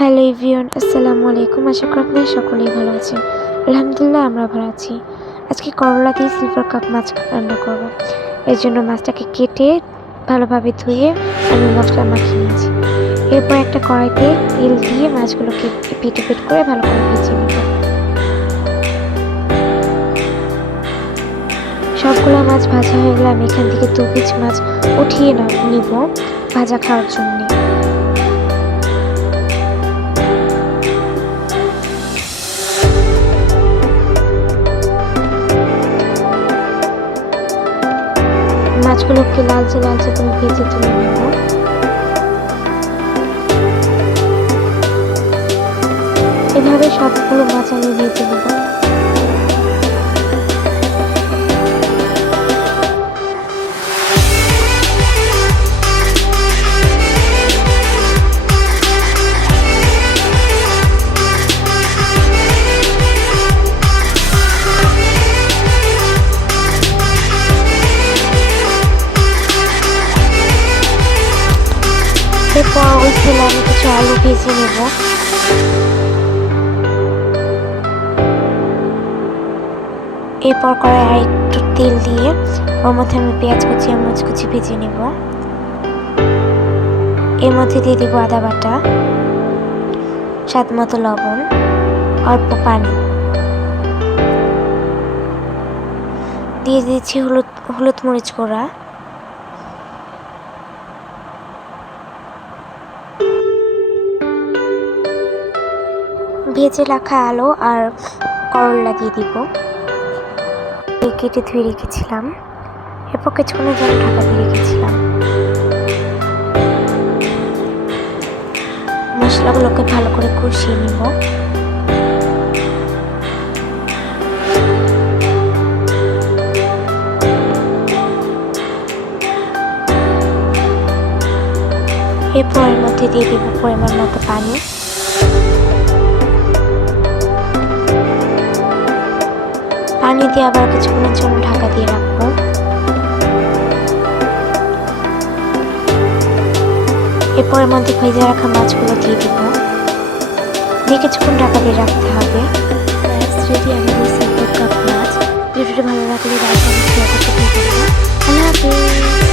Hello everyone, আসসালামু আলাইকুম। আশা করি আপনারা সকলেই ভালো আছেন। আলহামদুলিল্লাহ আমরা ভালো আছি। আজকে করলা দিয়ে সিলভার কাপ মাছ রান্না করব। এর জন্য মাছটাকে কেটে ভালোভাবে ধুয়ে আমি মশলা মাখিয়ে নিয়েছি। এরপর একটা কড়াইতে তেল দিয়ে মাছগুলোকে এপিট ওপিট করে ভালো করে ভেজে নেব। সবগুলো মাছ ভাজা হয়ে গেলে আমি এখান থেকে 2 পিস মাছ উঠিয়ে নিব ভাজা খাওয়ার জন্য। মাছগুলোকে লালচে লালচে করে ভেজে তুলে নেব। এভাবে সবগুলো মাছ আমি ভেজে নেব। এরপর ওই তেলে আমি কিছু আলু ভেজে নেব। এরপর কড়াই একটু তেল দিয়ে ওর মধ্যে আমি পেঁয়াজ কুচি আর মরিচ কুচি ভেজে নেব। এর মধ্যে দিয়ে দিব আদা বাটা, স্বাদ মতো লবণ, অল্প পানি দিয়ে দিচ্ছি হলুদ মরিচ গুঁড়া। ভেজে রাখা আলু আর করলা দিয়ে দিব, কেটে ধুয়ে রেখেছিলাম। এরপর কিছুক্ষণের জন্য ঢাকা দিয়ে রেখেছিলাম। মশলাগুলোকে ভালো করে কষিয়ে নিব। এরপর এর মধ্যে দিয়ে দিব পরিমাণ মতো পানি। পানি দিয়ে আবার কিছুক্ষণের জন্য ঢাকা দিয়ে রাখবো। এরপর এর মধ্যে ভেজে রাখা মাছগুলো দিয়ে দিব, দিয়ে কিছুক্ষণ ঢাকা দিয়ে রাখতে হবে। রেডি আমাদের সিলভার কাপ মাছ। ভিডিওটি ভালো লাগলে লাইক কমেন্ট শেয়ার করতে ভুলবেন না। আল্লাহ হাফেজ।